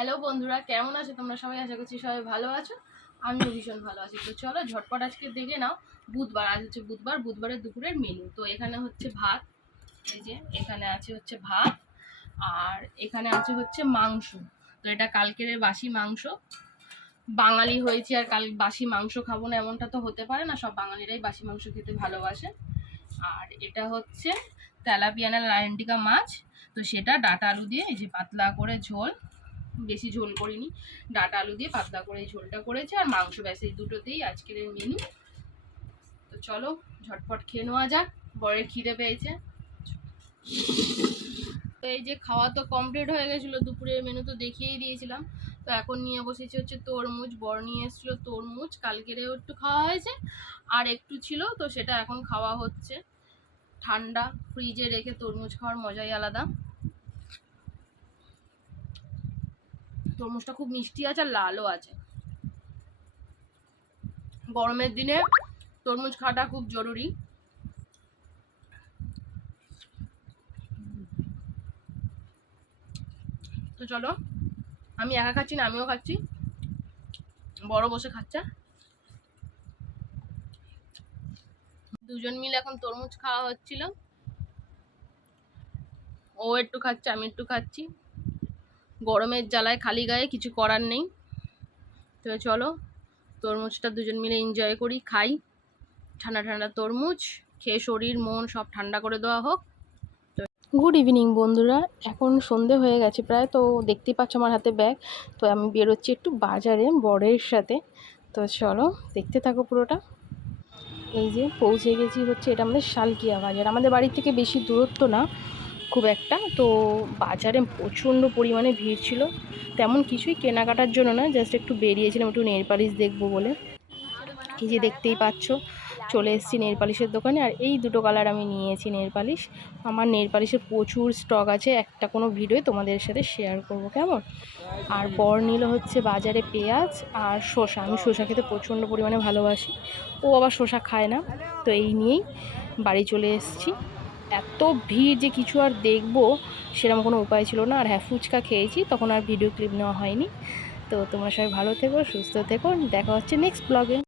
Hello বন্ধুরা, কেমন আছো তোমরা সবাই? আশা করছি সবাই ভালো আছো। আমিও ভীষণ ভালো আছি। তো চলো ঝটপট আজকে দেখে নাও। বুধবার, আজ হচ্ছে বুধবারের দুপুরের মেনু। তো এখানে হচ্ছে ভাত, এই যে এখানে আছে হচ্ছে ভাত, আর এখানে আছে হচ্ছে মাংস। তো এটা কালকের বাসি মাংস। বাঙালি হয়েছি আর কাল বাসি মাংস খাবো না এমনটা তো হতে পারে না, সব বাঙালিরাই বাসি মাংস খেতে ভালোবাসে। আর এটা হচ্ছে তেলাপিয়ানা লায়ন্টিকা মাছ। তো সেটা ডাঁটা আলু দিয়ে এই যে পাতলা করে ঝোল, বেশি ঝোল করিনি, ডাঁটা আলু দিয়ে পাতলা করে ঝোলটা করেছে, আর মাংস, ব্যাস এই দুটোতেই আজকের মেনু। তো চলো ঝটপট খেয়ে নেওয়া যাক, বরের খিদে পেয়েছে। তো এই যে খাওয়া তো কমপ্লিট হয়ে গেছিলো, দুপুরের মেনু তো দেখিয়েই দিয়েছিলাম। তো এখন নিয়ে বসেছি হচ্ছে তরমুজ। বর নিয়ে এসেছিলো তরমুজ, কালকেরেও একটু খাওয়া হয়েছে আর একটু ছিল, তো সেটা এখন খাওয়া হচ্ছে। ঠান্ডা ফ্রিজে রেখে তরমুজ খাওয়ার মজাই আলাদা। তরমুজটা খুব মিষ্টি আছে আর লালও আছে। গরমের দিনে তরমুজ খাওয়াটা খুব জরুরি। তো চলো, আমি একা খাচ্ছি না, আমিও খাচ্ছি, বড় বসে খাচ্ছে। দুজন মিলে এখন তরমুজ খাওয়া হচ্ছিল, ও একটু খাচ্ছে, আমি একটু খাচ্ছি। গরমের জ্বালায় খালি গায়ে কিছু করার নেই। তো চলো তরমুজটা দুজন মিলে এনজয় করি, খাই। ঠান্ডা ঠান্ডা তরমুজ খেয়ে শরীর মন সব ঠান্ডা করে দেওয়া হোক। গুড ইভিনিং বন্ধুরা, এখন সন্ধে হয়ে গেছে প্রায়। তো দেখতেই পাচ্ছ আমার হাতে ব্যাগ। তো আমি বেরোচ্ছি একটু বাজারে বরের সাথে। তো চলো দেখতে থাকো পুরোটা। এই যে পৌঁছে গেছি হচ্ছে, এটা আমাদের শালকিয়া বাজার। আমাদের বাড়ি থেকে বেশি দূরত্ব না খুব একটা। তো বাজারে প্রচণ্ড পরিমাণে ভিড় ছিল, তেমন কিছুই কেনাকাটার জন্য না, জাস্ট একটু বেরিয়েছিলাম একটু নেল পালিশ দেখবো বলে। এই যে দেখতেই পাচ্ছ চলে এসেছি নেল পালিশের দোকানে, আর এই দুটো কালার আমি নিয়েছি নেল পালিশ। আমার নেল পালিশের প্রচুর স্টক আছে, একটা কোনো ভিডিওয় তোমাদের সাথে শেয়ার করব, কেমন? আর বর নিল হচ্ছে বাজারে পেঁয়াজ আর শসা। আমি শসা খেতে প্রচণ্ড পরিমাণে ভালোবাসি, ও আবার শসা খায় না। তো এই নিয়েই বাড়ি চলে এসেছি। এত ভিড় যে কিছু আর দেখবো সেরকম কোনো উপায় ছিল না। আর হ্যাঁ, ফুচকা খেয়েছি, তখন আর ভিডিও ক্লিপ নেওয়া হয়নি। তো তোমরা সবাই ভালো থেকো, সুস্থ থেকো, দেখা হচ্ছে নেক্সট ব্লগে।